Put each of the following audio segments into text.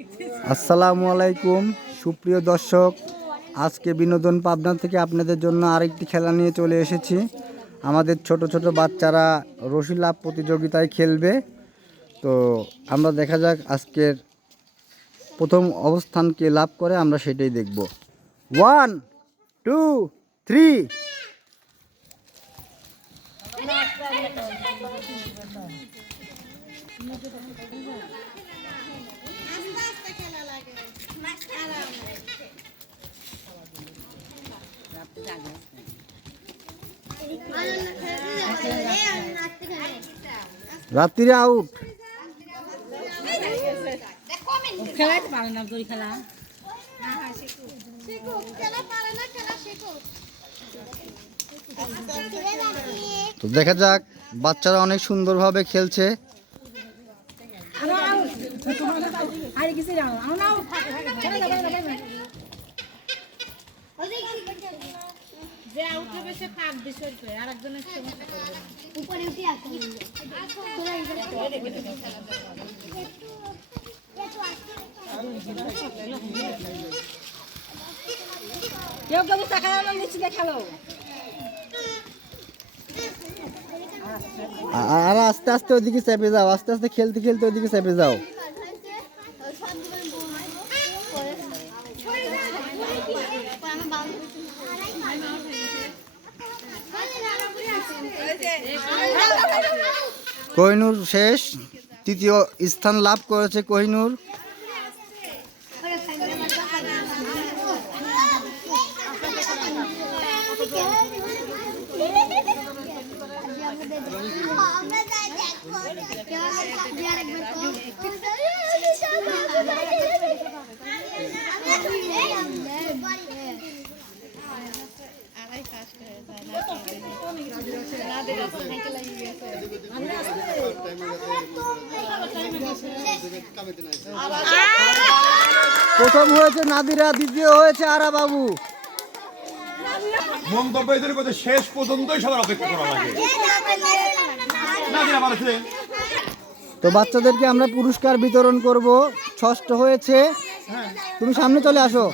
আসসালামু আলাইকুম সুপ্রিয় দর্শক, আজকে বিনোদন পাবনা থেকে আপনাদের জন্য আরেকটি খেলা নিয়ে চলে এসেছি। আমাদের ছোট ছোট বাচ্চারা রশি লাফ প্রতিযোগিতায় খেলবে। তো আমরা দেখা যাক আজকের প্রথম অবস্থান কে লাভ করে, আমরা সেটাই দেখব। 1 2 3। রাত্রিরে আউট। তো দেখা যাক, বাচ্চারা অনেক সুন্দরভাবে খেলছে। আর আস্তে আস্তে ওইদিকে চেপে যাও, আস্তে আস্তে খেলতে খেলতে ওইদিকে চেপে যাও। কোহিনূর শেষ, তৃতীয় স্থান লাভ করেছে কোহিনূর। প্রথম হয়েছে নাদিরা, দ্বিতীয় হয়েছে আরা বাবু। মন্তব্যের কথা শেষ পর্যন্তই সবার অপেক্ষা করা লাগে। তো বাচ্চাদেরকে আমরা পুরস্কার বিতরণ করব। ষষ্ঠ হয়েছে, তুমি সামনে চলে আসো।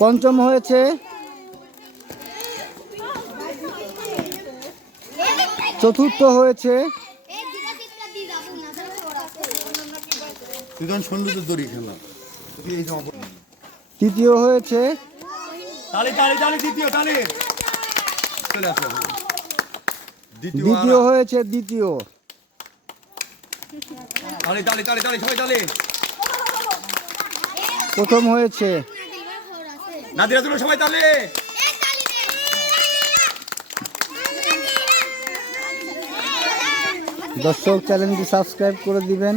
পঞ্চম হয়েছে, চতুর্থ হয়েছে, তৃতীয় হয়েছে, দ্বিতীয় হয়েছে, দ্বিতীয়, প্রথম হয়েছে। সবাই তাহলে দর্শক চ্যানেলটি সাবস্ক্রাইব করে দিবেন।